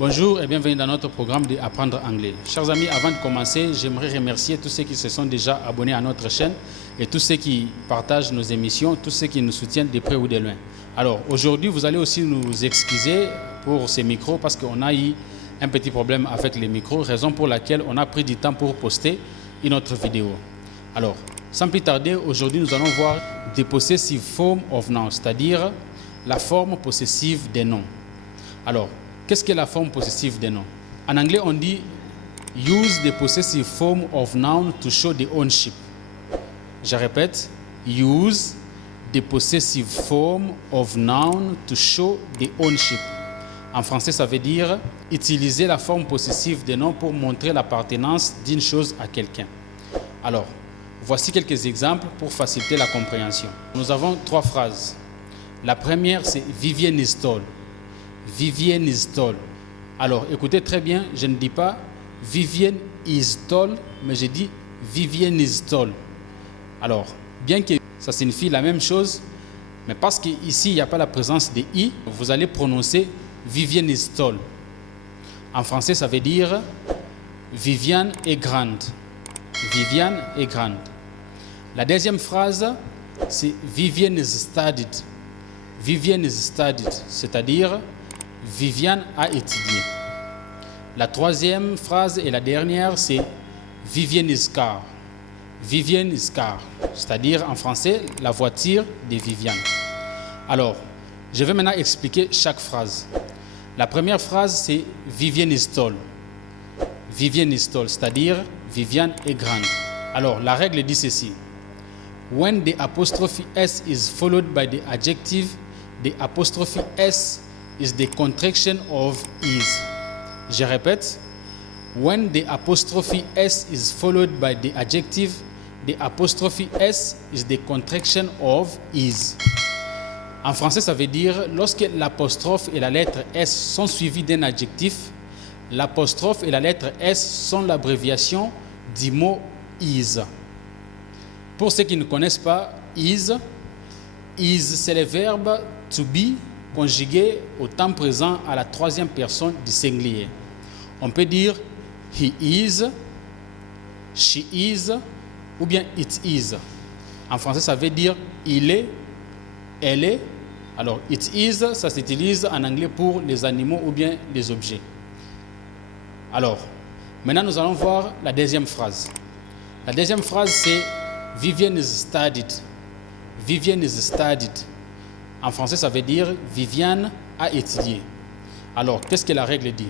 Bonjour et bienvenue dans notre programme d'apprendre anglais. Chers amis, avant de commencer, j'aimerais remercier tous ceux qui se sont déjà abonnés à notre chaîne et tous ceux qui partagent nos émissions, tous ceux qui nous soutiennent de près ou de loin. Alors aujourd'hui, vous allez aussi nous excuser pour ces micros parce qu'on a eu un petit problème avec les micros, raison pour laquelle on a pris du temps pour poster une autre vidéo. Alors, sans plus tarder, aujourd'hui nous allons voir the possessive form of nouns, c'est-à-dire la forme possessive des noms. Alors, qu'est-ce que la forme possessive des noms? En anglais, on dit « use the possessive form of noun to show the ownership ». Je répète, « use the possessive form of noun to show the ownership ». En français, ça veut dire « utiliser la forme possessive des noms pour montrer l'appartenance d'une chose à quelqu'un ». Alors, voici quelques exemples pour faciliter la compréhension. Nous avons 3 phrases. La première, c'est « Vivienne is tall ». Vivienne is tall. Alors, écoutez très bien, je ne dis pas Vivienne is tall, mais je dis Vivienne is tall. Alors, bien que ça signifie la même chose, mais parce qu'ici, il n'y a pas la présence de I, vous allez prononcer Vivienne is tall. En français, ça veut dire Viviane est grande. Viviane est grande. La deuxième phrase, c'est Vivienne is studied. Vivienne is studied, c'est-à-dire Viviane a étudié. La troisième phrase et la dernière, c'est Vivienne is car. Vivienne is car, c'est-à-dire en français, la voiture de Viviane. Alors, je vais maintenant expliquer chaque phrase. La première phrase, c'est Vivienne is tall. Vivienne is tall, c'est-à-dire Viviane est grande. Alors, la règle dit ceci. When the apostrophe S is followed by the adjective, the apostrophe S is the contraction of is. Je répète. When the apostrophe S is followed by the adjective, the apostrophe S is the contraction of is. En français, ça veut dire lorsque l'apostrophe et la lettre S sont suivies d'un adjectif, l'apostrophe et la lettre S sont l'abréviation du mot is. Pour ceux qui ne connaissent pas is c'est le verbe to be conjugué au temps présent à la troisième personne du singulier. On peut dire he is, she is ou bien it is. En français, ça veut dire il est, elle est. Alors, it is, ça s'utilise en anglais pour les animaux ou bien les objets. Alors, maintenant nous allons voir la deuxième phrase. La deuxième phrase, c'est Vivienne is studied. Vivienne is studied. En français, ça veut dire Viviane a étudié. Alors, qu'est-ce que la règle dit?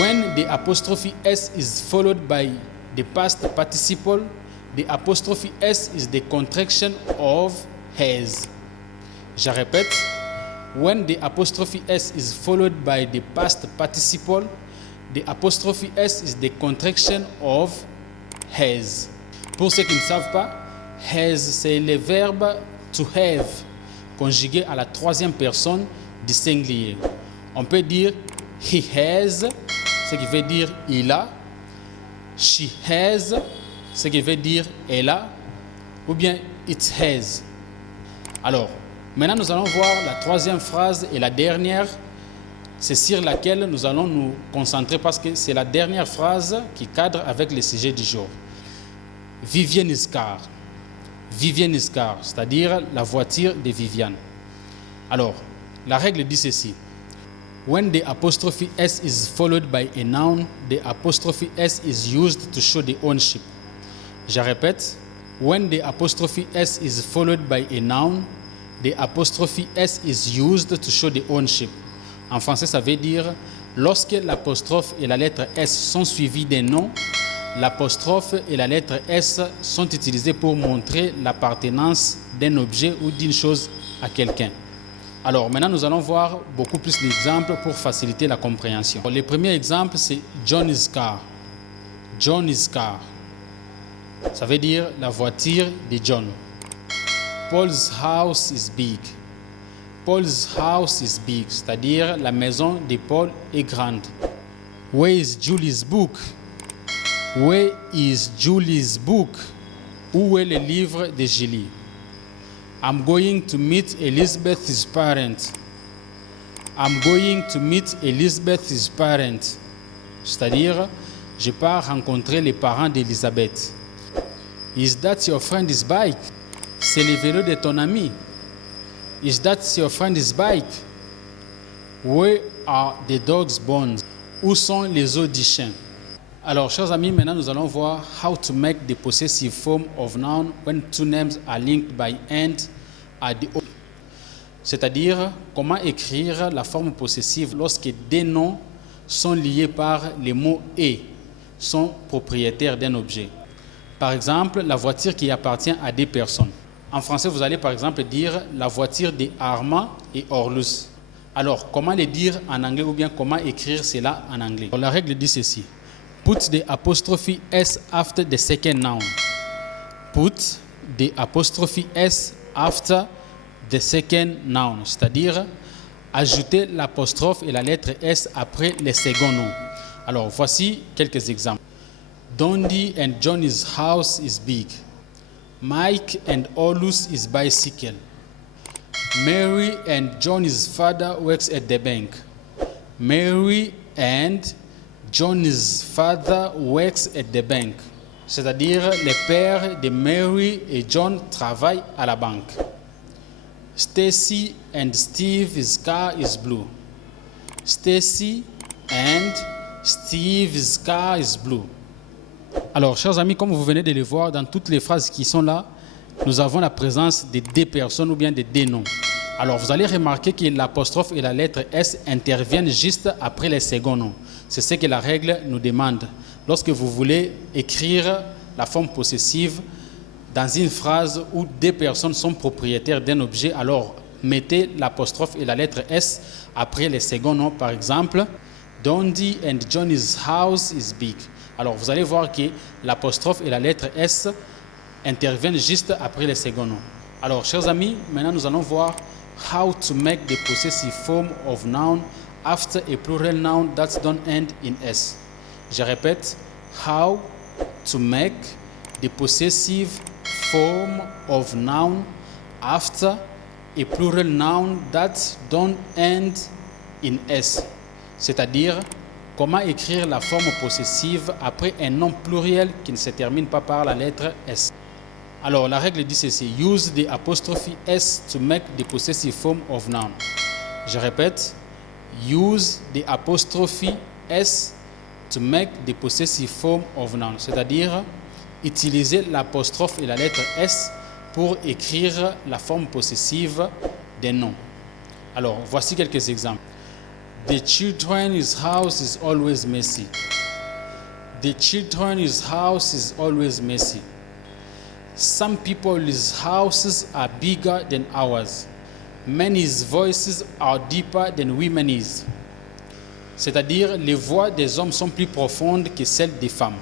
When the apostrophe S is followed by the past participle, the apostrophe S is the contraction of has. Je répète. When the apostrophe S is followed by the past participle, the apostrophe S is the contraction of has. Pour ceux qui ne savent pas, has, c'est le verbe to have, conjugué à la troisième personne du singulier. On peut dire he has, ce qui veut dire il a, she has, ce qui veut dire elle a, ou bien it has. Alors, maintenant nous allons voir la troisième phrase et la dernière, c'est sur laquelle nous allons nous concentrer parce que c'est la dernière phrase qui cadre avec le sujet du jour. Vivienne is car. Vivienne is car, c'est-à-dire la voiture de Viviane. Alors, la règle dit ceci. When the apostrophe S is followed by a noun, the apostrophe S is used to show the ownership. Je répète. When the apostrophe S is followed by a noun, the apostrophe S is used to show the ownership. En français, ça veut dire lorsque l'apostrophe et la lettre S sont suivies d'un nom, l'apostrophe et la lettre S sont utilisées pour montrer l'appartenance d'un objet ou d'une chose à quelqu'un. Alors maintenant, nous allons voir beaucoup plus d'exemples pour faciliter la compréhension. Le premier exemple, c'est John is car. John is car. Ça veut dire la voiture de John. Paul's house is big. Paul's house is big, c'est-à-dire la maison de Paul est grande. Where is Julie's book? Where is Julie's book? Où est le livre de Julie? I'm going to meet Elizabeth's parents. I'm going to meet Elizabeth's parents. C'est-à-dire, je pars rencontrer les parents d'Elizabeth. Is that your friend's bike? C'est le vélo de ton ami. Is that your friend's bike? Where are the dog's bones? Où sont les os du chien? Alors, chers amis, maintenant nous allons voir how to make the possessive form of noun when two names are linked by and at the O. C'est-à-dire, comment écrire la forme possessive lorsque des noms sont liés par les mots « et », sont propriétaires d'un objet. Par exemple, la voiture qui appartient à des personnes. En français, vous allez par exemple dire la voiture de Armand et Orlus. Alors, comment le dire en anglais ou bien comment écrire cela en anglais? La règle dit ceci. Put the apostrophe S after the second noun. Put the apostrophe S after the second noun. C'est-à-dire, ajouter l'apostrophe et la lettre S après les seconds noms. Alors, voici quelques exemples. Dondi and Johnny's house is big. Mike and Orlus' is bicycle. Mary and Johnny's father works at the bank. Mary and Johnny's father works at the bank. C'est-à-dire, le père de Mary et John travaillent à la banque. Stacy and Steve's car is blue. Stacy and Steve's car is blue. Alors, chers amis, comme vous venez de le voir, dans toutes les phrases qui sont là, nous avons la présence de deux personnes ou bien de deux noms. Alors, vous allez remarquer que l'apostrophe et la lettre S interviennent juste après les seconds noms. C'est ce que la règle nous demande. Lorsque vous voulez écrire la forme possessive dans une phrase où deux personnes sont propriétaires d'un objet, alors mettez l'apostrophe et la lettre S après les seconds noms. Par exemple, Dondi and Johnny's house is big. Alors, vous allez voir que l'apostrophe et la lettre S interviennent juste après les seconds noms. Alors, chers amis, maintenant nous allons voir how to make the possessive form of noun after a plural noun that don't end in S. Je répète, how to make the possessive form of noun after a plural noun that don't end in S. C'est-à-dire, comment écrire la forme possessive après un nom pluriel qui ne se termine pas par la lettre S. Alors, la règle dit ceci. Use the apostrophe S to make the possessive form of noun. Je répète. Use the apostrophe S to make the possessive form of noun. C'est-à-dire, utiliser l'apostrophe et la lettre S pour écrire la forme possessive des noms. Alors, voici quelques exemples. The children's house is always messy. The children's house is always messy. Some people's houses are bigger than ours. Men's voices are deeper than women's. C'est-à-dire, les voix des hommes sont plus profondes que celles des femmes.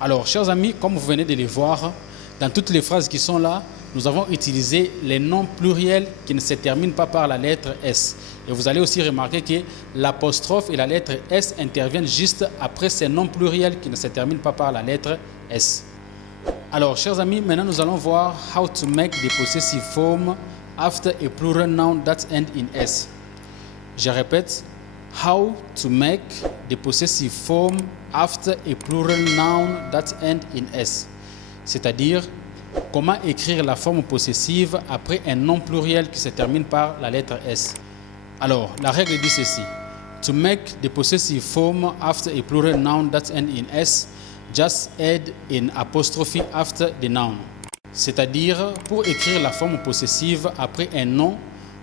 Alors, chers amis, comme vous venez de les voir, dans toutes les phrases qui sont là, nous avons utilisé les noms pluriels qui ne se terminent pas par la lettre S. Et vous allez aussi remarquer que l'apostrophe et la lettre S interviennent juste après ces noms pluriels qui ne se terminent pas par la lettre S. Alors, chers amis, maintenant nous allons voir how to make the possessive form after a plural noun that ends in S. Je répète, how to make the possessive form after a plural noun that ends in S. C'est-à-dire, comment écrire la forme possessive après un nom pluriel qui se termine par la lettre S. Alors, la règle dit ceci. To make the possessive form after a plural noun that ends in S, just add an apostrophe after the noun. C'est-à-dire, pour écrire la forme possessive après un nom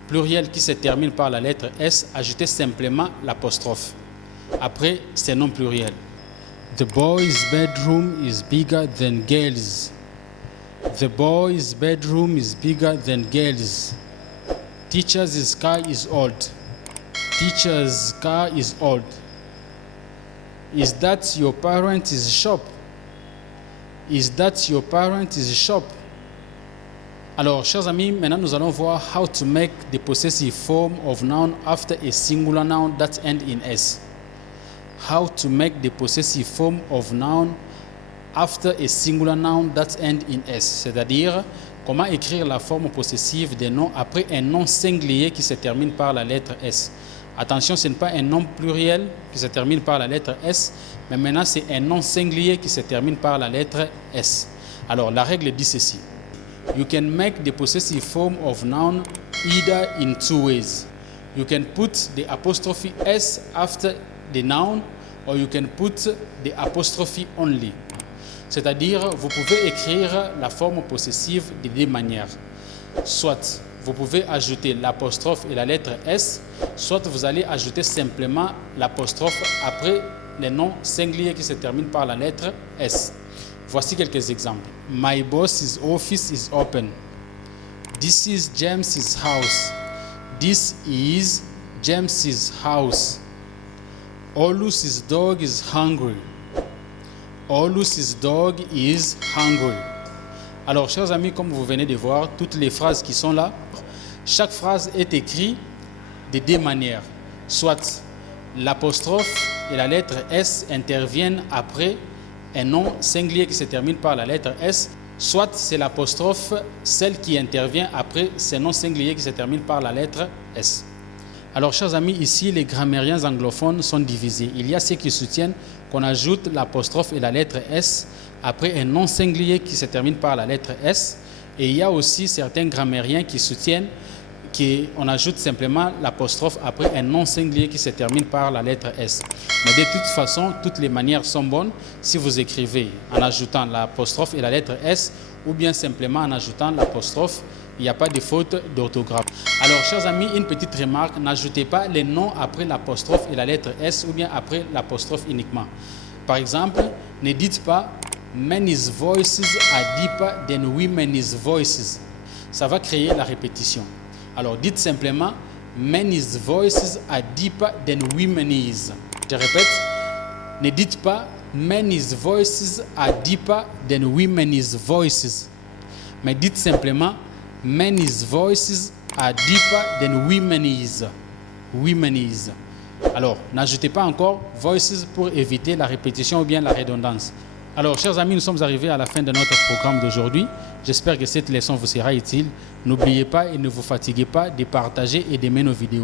pluriel qui se termine par la lettre S, ajoutez simplement l'apostrophe après ces noms pluriels. The boy's bedroom is bigger than girls. The boy's bedroom is bigger than girls. Teacher's car is old. Teacher's car is old. Is that your parents' shop? Is that your parents' shop? Alors, chers amis, maintenant nous allons voir how to make the possessive form of noun after a singular noun that ends in S. How to make the possessive form of noun after a singular noun that ends in S. C'est-à-dire, comment écrire la forme possessive des noms après un nom singulier qui se termine par la lettre S. Attention, ce n'est pas un nom pluriel qui se termine par la lettre S, mais maintenant c'est un nom singulier qui se termine par la lettre S. Alors la règle dit ceci. You can make the possessive form of noun either in two ways. You can put the apostrophe S after the noun, or you can put the apostrophe only. C'est-à-dire, vous pouvez écrire la forme possessive de deux manières. Soit vous pouvez ajouter l'apostrophe et la lettre S, soit vous allez ajouter simplement l'apostrophe après les noms singuliers qui se terminent par la lettre S. Voici quelques exemples. My boss's office is open. This is James's house. This is James's house. Olus's dog is hungry. Olus's dog is hungry. Alors, chers amis, comme vous venez de voir, toutes les phrases qui sont là, chaque phrase est écrite de deux manières. Soit l'apostrophe et la lettre S interviennent après un nom singulier qui se termine par la lettre S, soit c'est l'apostrophe, celle qui intervient après ce nom singulier qui se termine par la lettre S. Alors, chers amis, ici, les grammairiens anglophones sont divisés. Il y a ceux qui soutiennent qu'on ajoute l'apostrophe et la lettre S après un nom singulier qui se termine par la lettre S. Et il y a aussi certains grammairiens qui soutiennent qu'on ajoute simplement l'apostrophe après un nom singulier qui se termine par la lettre S. Mais de toute façon, toutes les manières sont bonnes si vous écrivez en ajoutant l'apostrophe et la lettre S ou bien simplement en ajoutant l'apostrophe. Il n'y a pas de faute d'orthographe. Alors, chers amis, une petite remarque, n'ajoutez pas les noms après l'apostrophe et la lettre S ou bien après l'apostrophe uniquement. Par exemple, ne dites pas « Men's voices are deeper than women's voices ». Ça va créer la répétition. Alors, dites simplement « Men's voices are deeper than women's ». Je répète, ne dites pas « Men's voices are deeper than women's voices ». Mais dites simplement « Men's voices are deeper than women's. Women's. Alors, n'ajoutez pas encore voices pour éviter la répétition ou bien la redondance. Alors, chers amis, nous sommes arrivés à la fin de notre programme d'aujourd'hui. J'espère que cette leçon vous sera utile. N'oubliez pas et ne vous fatiguez pas de partager et d'aimer nos vidéos.